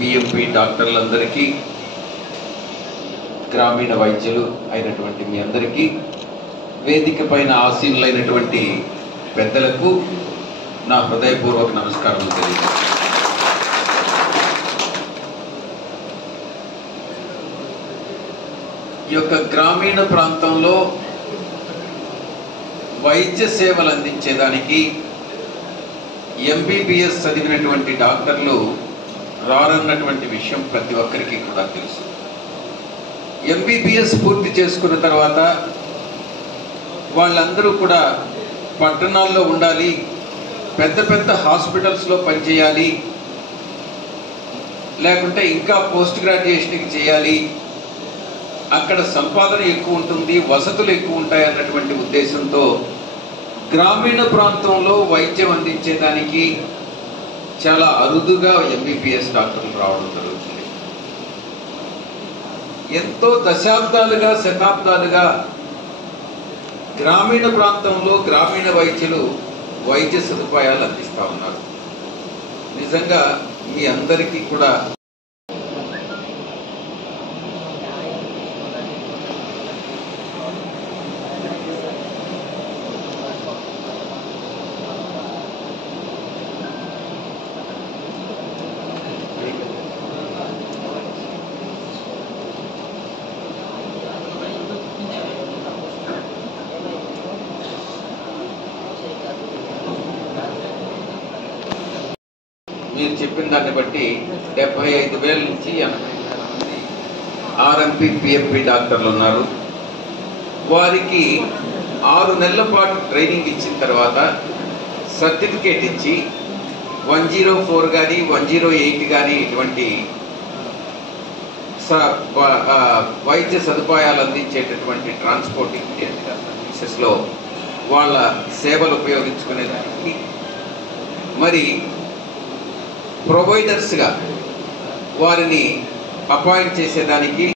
PMP డాక్టర్లందరికీ, గ్రామీణ వైద్యులు అయినటువంటి మీ అందరికీ, వేదిక పైన ఆసీనులైనటువంటి పెద్దలకు నా హృదయపూర్వక నమస్కారం తెలియజేస్తాను. ఈ యొక్క గ్రామీణ ప్రాంతంలో వైద్య సేవలు అందించేదానికి ఎంబీబీఎస్ చదివినటువంటి డాక్టర్లు రారన్నటువంటి విషయం ప్రతి ఒక్కరికి కూడా తెలుసు. ఎంబీబీఎస్ పూర్తి చేసుకున్న తర్వాత వాళ్ళందరూ కూడా పట్టణాల్లో ఉండాలి, పెద్ద పెద్ద హాస్పిటల్స్లో పనిచేయాలి, లేకుంటే ఇంకా పోస్ట్ గ్రాడ్యుయేషన్కి చేయాలి, అక్కడ సంపాదన ఎక్కువ ఉంటుంది, వసతులు ఎక్కువ ఉంటాయి అన్నటువంటి ఉద్దేశంతో గ్రామీణ ప్రాంతంలో వైద్యం అందించేదానికి చాలా అరుదుగా ఎంబీబీఎస్ డాక్టర్లు రావడం జరుగుతుంది. ఎంతో దశాబ్దాలుగా, శతాబ్దాలుగా గ్రామీణ ప్రాంతంలో గ్రామీణ వైద్యులు వైద్య సదుపాయాలు అందిస్తూ ఉన్నారు. నిజంగా మీ అందరికీ కూడా మీరు చెప్పిన దాన్ని బట్టి 75,000 నుంచి 80,000 మంది ఆర్ఎంపీ పిఎంపీ డాక్టర్లు ఉన్నారు. వారికి 6 నెలల పాటు ట్రైనింగ్ ఇచ్చిన తర్వాత సర్టిఫికేట్ ఇచ్చి 104 కానీ 108 కానీ ఇటువంటి వైద్య సదుపాయాలు అందించేటటువంటి ట్రాన్స్పోర్టింగ్ సర్వీసెస్లో వాళ్ళ సేవలు ఉపయోగించుకునేదానికి, మరి ప్రొవైడర్స్గా వారిని అపాయింట్ చేసేదానికి